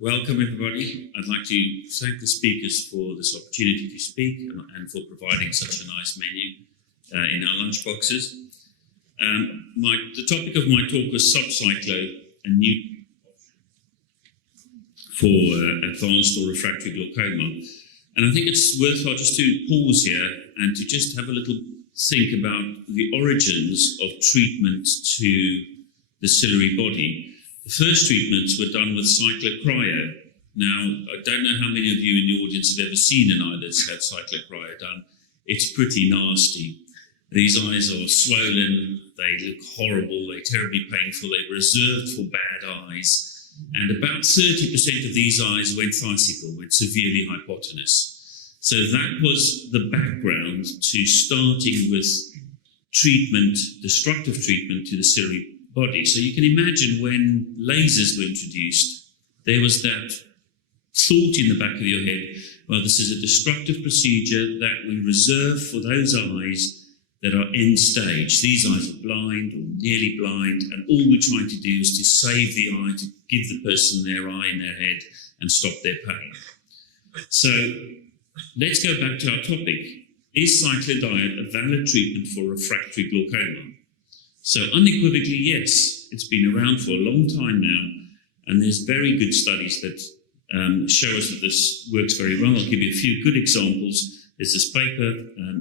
Welcome, everybody. I'd like to thank the speakers for this opportunity to speak and for providing such a nice menu in our lunch boxes. The topic of my talk was SubCyclo, a new for advanced or refractory glaucoma. And I think it's worthwhile just to pause here and to just have a little think about the origins of treatment to the ciliary body. The first treatments were done with cyclocryo. Now, I don't know how many of you in the audience have ever seen an eye that's had cyclocryo done. It's pretty nasty. These eyes are swollen, they look horrible, they're terribly painful, they're reserved for bad eyes. And about 30% of these eyes went thucical, went severely hypotenuse. So that was the background to starting with treatment, destructive treatment to the ciliary body. So you can imagine when lasers were introduced, there was that thought in the back of your head, well, this is a destructive procedure that we reserve for those eyes that are end stage. These eyes are blind or nearly blind, and all we're trying to do is to save the eye, to give the person their eye in their head and stop their pain. So let's go back to our topic. Is cyclodiode a valid treatment for refractory glaucoma? So unequivocally, yes. It's been around for a long time now, and there's very good studies that show us that this works very well. I'll give you a few good examples. There's this paper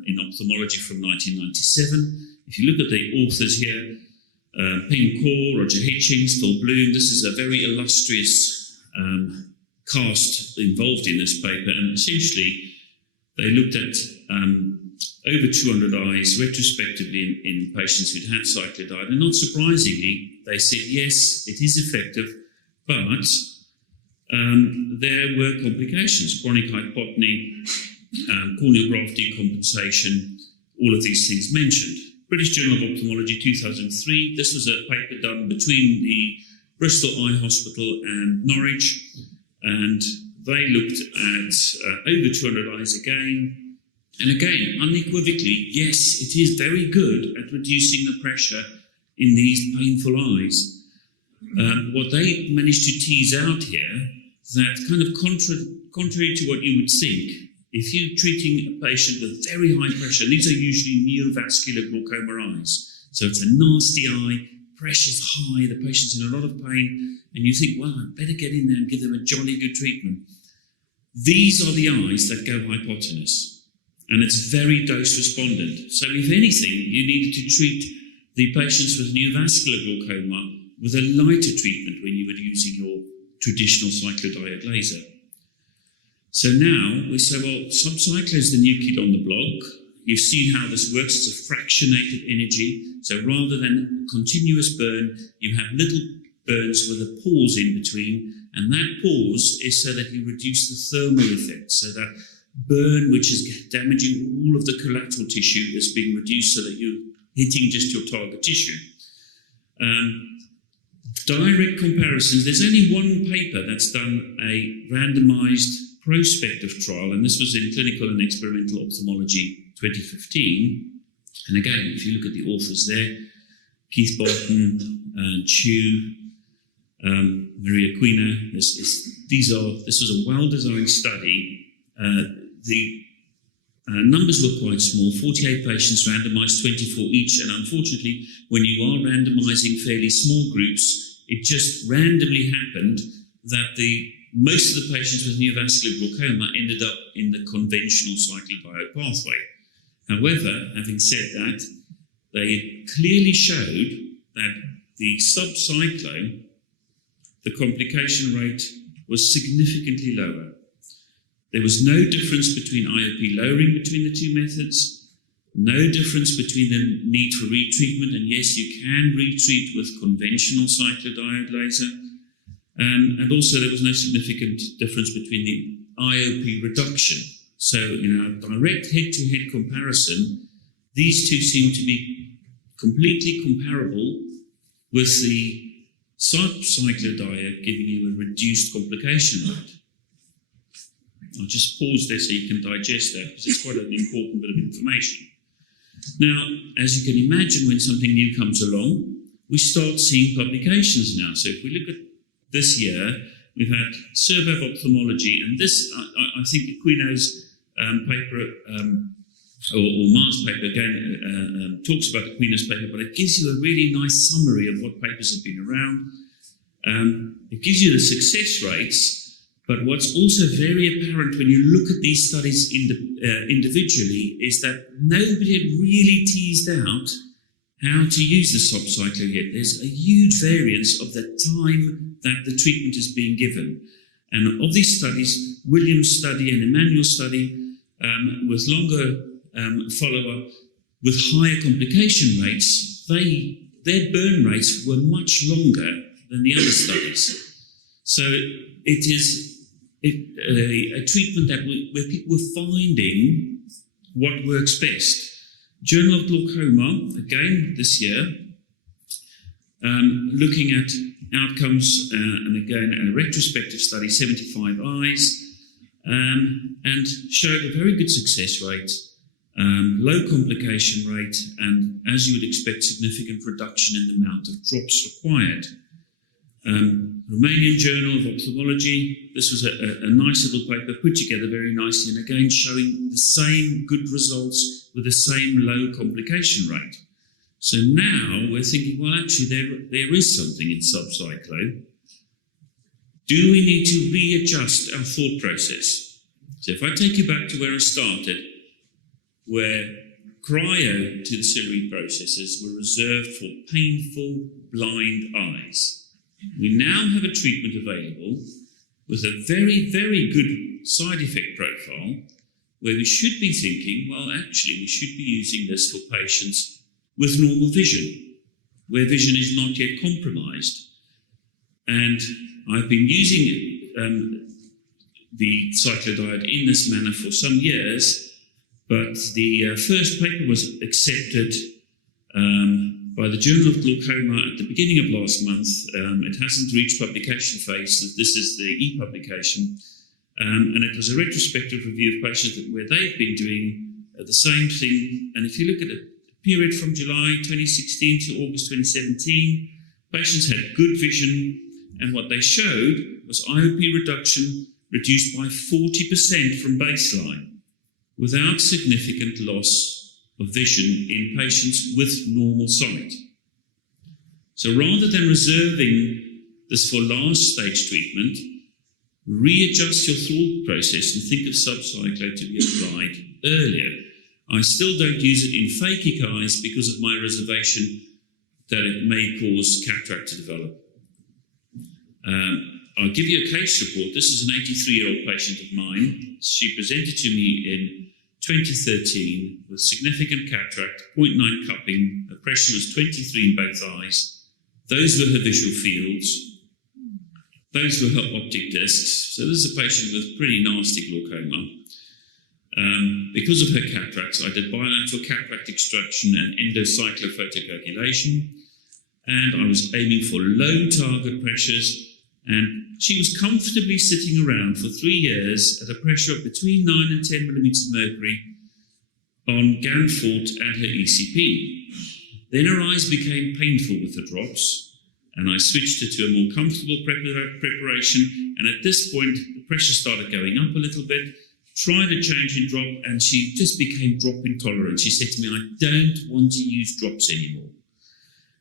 in ophthalmology from 1997. If you look at the authors here, Peng Kaur, Roger Hitchings, Phil Bloom, this is a very illustrious cast involved in this paper, and essentially they looked at over 200 eyes retrospectively in patients who'd had cyclodiode, and not surprisingly, they said, yes, it is effective, but there were complications, chronic hypotony, corneal graft decompensation, all of these things mentioned. British Journal of Ophthalmology, 2003, this was a paper done between the Bristol Eye Hospital and Norwich, and they looked at over 200 eyes again. And again, unequivocally, yes, it is very good at reducing the pressure in these painful eyes. What they managed to tease out here, that kind of contrary to what you would think, if you're treating a patient with very high pressure, these are usually neovascular glaucoma eyes. So it's a nasty eye, pressure's high, the patient's in a lot of pain, and you think, well, I'd better get in there and give them a jolly good treatment. These are the eyes that go hypotenuse, and it's very dose-respondent. So if anything, you needed to treat the patients with neovascular glaucoma with a lighter treatment when you were using your traditional cyclodiode laser. So now we say, well, SubCyclo is the new kid on the block. You've seen how this works. It's a fractionated energy. So rather than continuous burn, you have little burns with a pause in between, and that pause is so that you reduce the thermal effect, so that burn, which is damaging all of the collateral tissue, is being reduced so that you're hitting just your target tissue. Direct comparisons, there's only one paper that's done a randomized prospective trial, and this was in Clinical and Experimental Ophthalmology 2015. And again, if you look at the authors there, Keith Barton, Chu, Maria Quina, this was a well-designed study. The numbers were quite small, 48 patients randomized, 24 each, and unfortunately, when you are randomizing fairly small groups, it just randomly happened that most of the patients with neovascular glaucoma ended up in the conventional cyclodiode pathway. However, having said that, they clearly showed that the SubCyclo, the complication rate was significantly lower. There was no difference between IOP lowering between the two methods, no difference between the need for retreatment, and yes, you can retreat with conventional cyclodiode laser, and also there was no significant difference between the IOP reduction. So in our direct head-to-head comparison, these two seem to be completely comparable, with the SubCyclo giving you a reduced complication rate. I'll just pause there so you can digest that, because it's quite an important bit of information. Now, as you can imagine, when something new comes along, we start seeing publications now. So if we look at this year, we've had Survey of Ophthalmology, and this, I think Aquino's paper, or Mar's paper again, talks about Aquino's paper, but it gives you a really nice summary of what papers have been around. It gives you the success rates, but what's also very apparent when you look at these studies individually is that nobody had really teased out how to use the SubCyclo yet. There's a huge variance of the time that the treatment is being given. And of these studies, William's study and Emmanuel's study, with longer follow-up, with higher complication rates, their burn rates were much longer than the other studies. So it is a treatment where people were finding what works best. Journal of Glaucoma, again this year, looking at outcomes, and again a retrospective study, 75 eyes, and showed a very good success rate, low complication rate, and as you would expect, significant reduction in the amount of drops required. Romanian Journal of Ophthalmology, this was a nice little paper put together very nicely, and again showing the same good results with the same low complication rate. So now we're thinking, well, actually there is something in SubCyclo. Do we need to readjust our thought process? So if I take you back to where I started, where cryo to the ciliary processes were reserved for painful blind eyes, we now have a treatment available with a very, very good side effect profile where we should be thinking, well, actually, we should be using this for patients with normal vision, where vision is not yet compromised. And I've been using the cyclodiode in this manner for some years, but the first paper was accepted by the Journal of Glaucoma at the beginning of last month. It hasn't reached publication phase. This is the e-publication. And it was a retrospective review of patients where they've been doing the same thing. And if you look at the period from July 2016 to August 2017, patients had good vision. And what they showed was IOP reduction reduced by 40% from baseline without significant loss of vision in patients with normal sight. So rather than reserving this for last stage treatment, readjust your thought process and think of SubCyclo to be applied earlier. I still don't use it in phakic eyes because of my reservation that it may cause cataract to develop. I'll give you a case report. This is an 83-year-old patient of mine. She presented to me in 2013 with significant cataract, 0.9 cupping. Her pressure was 23 in both eyes. Those were her visual fields. Those were her optic discs. So this is a patient with pretty nasty glaucoma. Because of her cataracts, I did bilateral cataract extraction and endocyclophotocoagulation, and I was aiming for low target pressures, and she was comfortably sitting around for 3 years at a pressure of between 9 and 10 millimeters of mercury on Ganfort and her ECP. Then her eyes became painful with the drops, and I switched her to a more comfortable preparation, and at this point the pressure started going up a little bit. Tried a change in drop, and she just became drop intolerant. She said to me, I don't want to use drops anymore.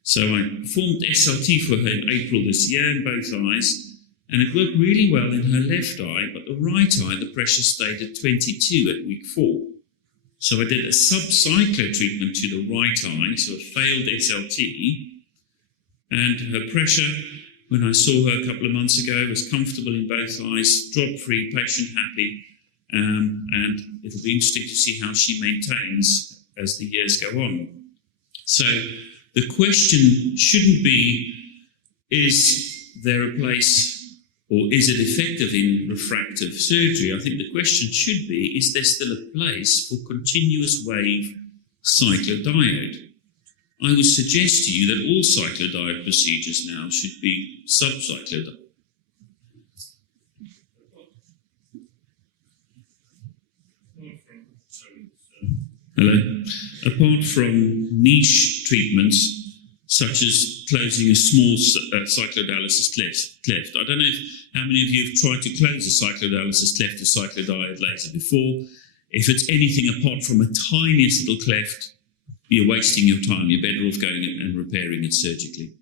So I performed SLT for her in April this year in both eyes, and it worked really well in her left eye, but the right eye, the pressure stayed at 22 at week 4. So I did a SubCyclo treatment to the right eye, so a failed SLT, and her pressure, when I saw her a couple of months ago, was comfortable in both eyes, drop-free, patient-happy, and it'll be interesting to see how she maintains as the years go on. So the question shouldn't be, is there a place or is it effective in refractive surgery? I think the question should be, is there still a place for continuous wave cyclodiode? I would suggest to you that all cyclodiode procedures now should be SubCyclo. Hello. Apart from niche treatments such as closing a small cyclodialysis cleft. I don't know how many of you have tried to close a cyclodialysis cleft or cyclodiode laser before. If it's anything apart from a tiniest little cleft, you're wasting your time. You're better off going and repairing it surgically.